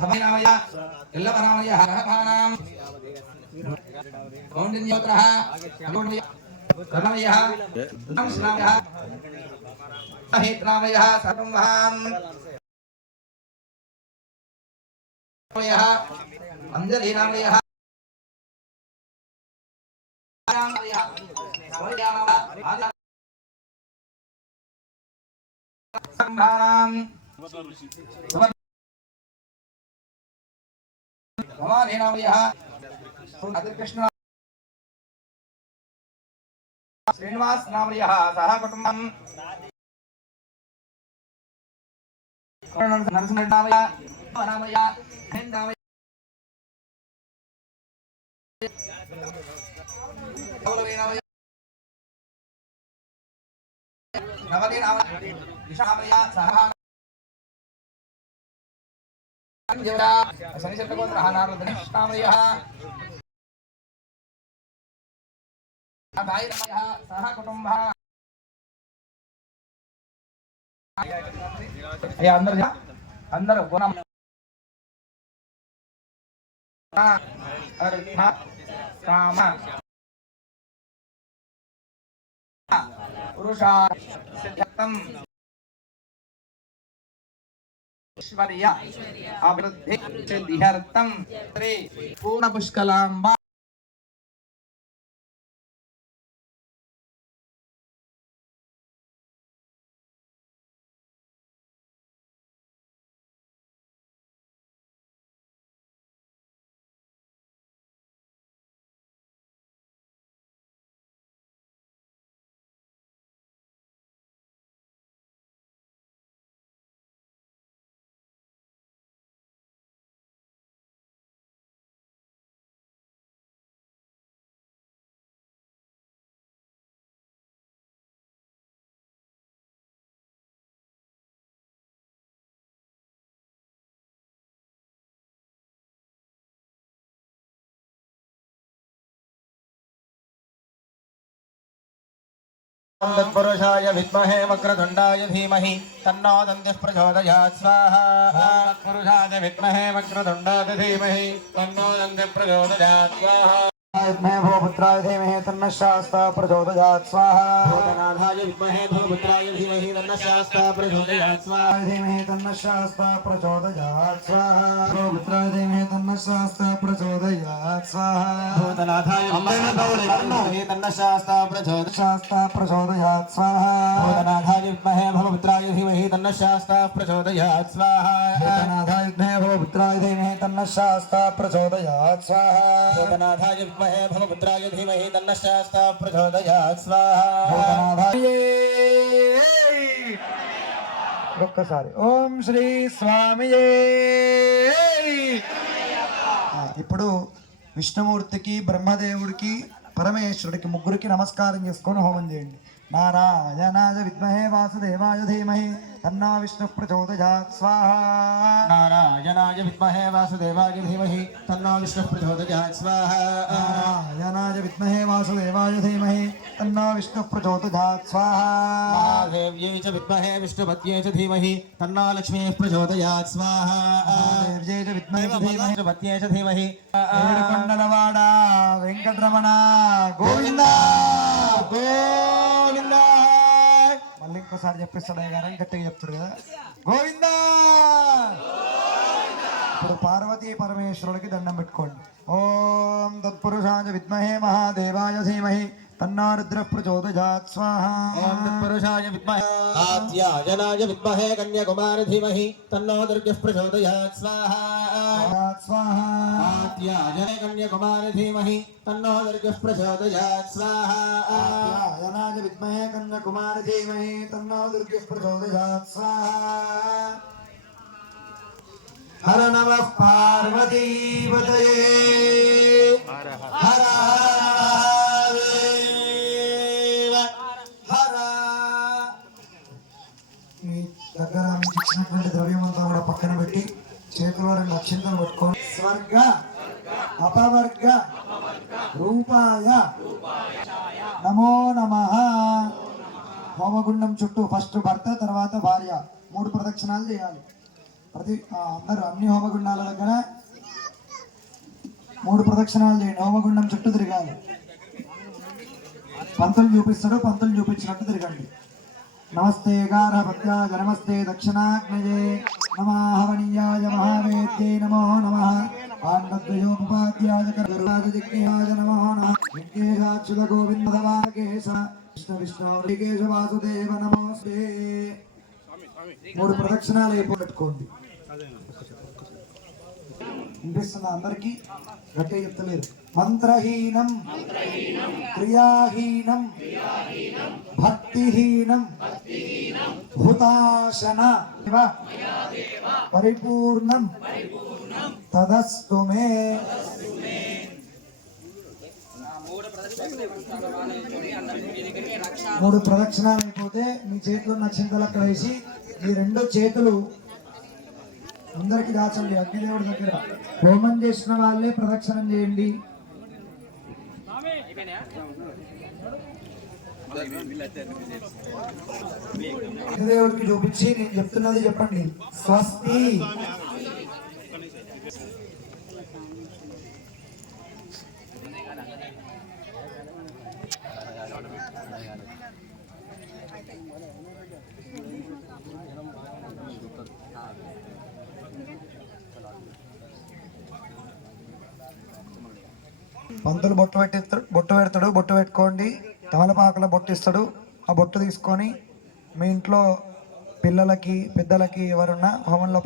భవనామయ ఎల్లవనామయ హరహపానాం కౌండిన్యోత్రః కౌండిన్య కర్మయ దంశ్రామయ హేత్రామయ సర్వం అంజలీనామయ సంభారాం భవానేనామయ అతికృష్ణ శ్రీనివాస్ నామయ సహ కుటుంబం నరసింహనామయ నామయ నామయ గౌరవేనామయ నవదీనామయ విశామయ సహ శనిశతకోత్రహానామయ సహ కుటుంబ అందరూ కామ పురుషార్థం ఐశ్వర్య అభివృద్ధి సిద్ధ్యర్థం శ్రీ పూర్ణ పుష్కలాంబ तत्पुरुषाय विद्महे वक्रतुण्डाय धीमहि तन्नो दन्तिः प्रचोदयात् स्वाहा तत्पुरुषाय विद्महे वक्रतुण्डाय धीमहि तन्नो दन्तिः प्रचोदयात् स्वाहा विद्महे भवपुत्राय धीमहि तन्नः शास्त्रः प्रचोदयात् स्वाहा भूतनाथाय विद्महे भवपुत्राय धीमहि तन्नः शास्त्रः प्रचोदयात् स्वाहा धीमहि तन्नः शास्त्रः प्रचोदयात् स्वाहा भवपुत्राय धीमहि तन्नः शास्त्रः प्रचोदयात् स्वाहा भूतनाथाय विद्महे तन्नः शास्त्रः प्रचोदयात् स्वाहा भूतनाथाय विद्महे भवपुत्राय धीमहि तन्नः शास्त्रः प्रचोदयात् स्वाहा भूतनाथाय विद्महे भवपुत्राय धीमहि तन्नः शास्त्रः प्रचोदयात् स्वाहा भूतनाथाय विद्महे भवपुत्राय धीमहि तन्नः शास्त्रः प्रचोदयात् स्वाहा ఒక్కసారి ఓం శ్రీ స్వామియే. ఇప్పుడు విష్ణుమూర్తికి బ్రహ్మదేవుడికి పరమేశ్వరుడికి ముగ్గురికి నమస్కారం చేసుకొని హోమం చేయండి. నారాయణాయ విద్మహే వాసుదేవాయ ధీమహి తన్నో విష్ణుః ప్రచోదయాత్ స్వాహా. నారాయణాయ విద్మహే వాసుదేవాయ ధీమహి తన్నో విష్ణుః ప్రచోదయాత్ స్వాహా. నారాయణాయ విద్మహే వాసుదేవాయ ధీమహి తన్నో విష్ణుః ప్రచోదయాత్ స్వాహా. దేవ్యై చ విద్మహే విష్ణుపత్యై చ ధీమహి తన్నో లక్ష్మీః ప్రచోదయాత్ స్వాహా. దేవ్యై చ విద్మహే విష్ణుపత్యై చ ధీమహి ఏడుకొండలవాడ వెంకటరమణ గోవింద గోవింద. మళ్ళీ ఇంకోసారి చెప్పిస్తాడు గారని గట్టిగా చెప్తాడు కదా గోవింద. ఇప్పుడు పార్వతీ పరమేశ్వరుడికి దండం పెట్టుకోండి. ఓం తత్పురుషాయ విద్మహే మహాదేవాయ ధీమహి तन्नो रुद्रः प्रचोदयात् स्वाहा. ओम तत्पुरुषाय विद्महे आद्यायनाय विद्महे कन्याकुमारी धीमहि तन्नो दुर्गः प्रचोदयात् स्वाहा. स्वाहा आद्यायनाय कन्याकुमारी धीमहि तन्नो दुर्गः प्रचोदयात् स्वाहा. आद्यायनाय विद्महे कन्याकुमारी धीमहि तन्नो दुर्गः प्रचोदयात् स्वाहा. हर नमः पार्वती पतये हर हर ద్రవ్యమంతా కూడా పక్కన పెట్టి చేతుల రెండు అక్షంతలు పట్టుకొని స్వర్గ అపవర్గ రూపాయ నమో నమః. హోమగుండం చుట్టూ ఫస్ట్ భర్త తర్వాత భార్య 3 ప్రదక్షిణాలు చేయాలి. అందరూ అన్ని హోమగుండాల దగ్గర 3 ప్రదక్షిణాలు చేయండి. హోమగుండం చుట్టూ తిరగాలి. పంతులు చూపిస్తాడు, పంతులు చూపించినట్టు తిరగండి. నమస్తే గార్హపత్యాయ నమస్తే దక్షిణాగ్నయే నమః మహావేద్యై నమో నమః పాండద్వయోపాధ్యాయ గురురాజజిజ్ఞాయ నమో నమః విఘ్నేశాచ్యుత గోవిందవాకేశ కృష్ణ విష్ణు శ్రీకేశ వాసుదేవ నమోస్తే. 3 ప్రదక్షిణాలు అయిపోగొట్టుకోండి. వినిపిస్తుందా అందరికీ? గట్టిగా చెప్తలేరు. మంత్రహీనం క్రియాహీనం భక్తిహీనం భూతాశన పరిపూర్ణం తదస్తు మే. 3 ప్రదక్షిణాలు అయిపోతే మీ చేతిలో ఉన్న చింతలు అక్కడ వేసి ఈ 2 చేతులు అందరికి దాచండి. అగ్నిదేవుడి దగ్గర హోమం చేసిన వాళ్ళే ప్రదక్షిణం చేయండి. అగ్నిదేవుడికి చూపించి నేను చెప్తున్నది చెప్పండి. స్వస్తి. పంతులు బొట్టు పెడతాడు. బొట్టు పెట్టుకోండి. తమలపాకుల బొట్టు ఇస్తాడు. ఆ బొట్టు తీసుకొని మీ ఇంట్లో పిల్లలకి పెద్దలకి ఎవరున్నా హోమంలో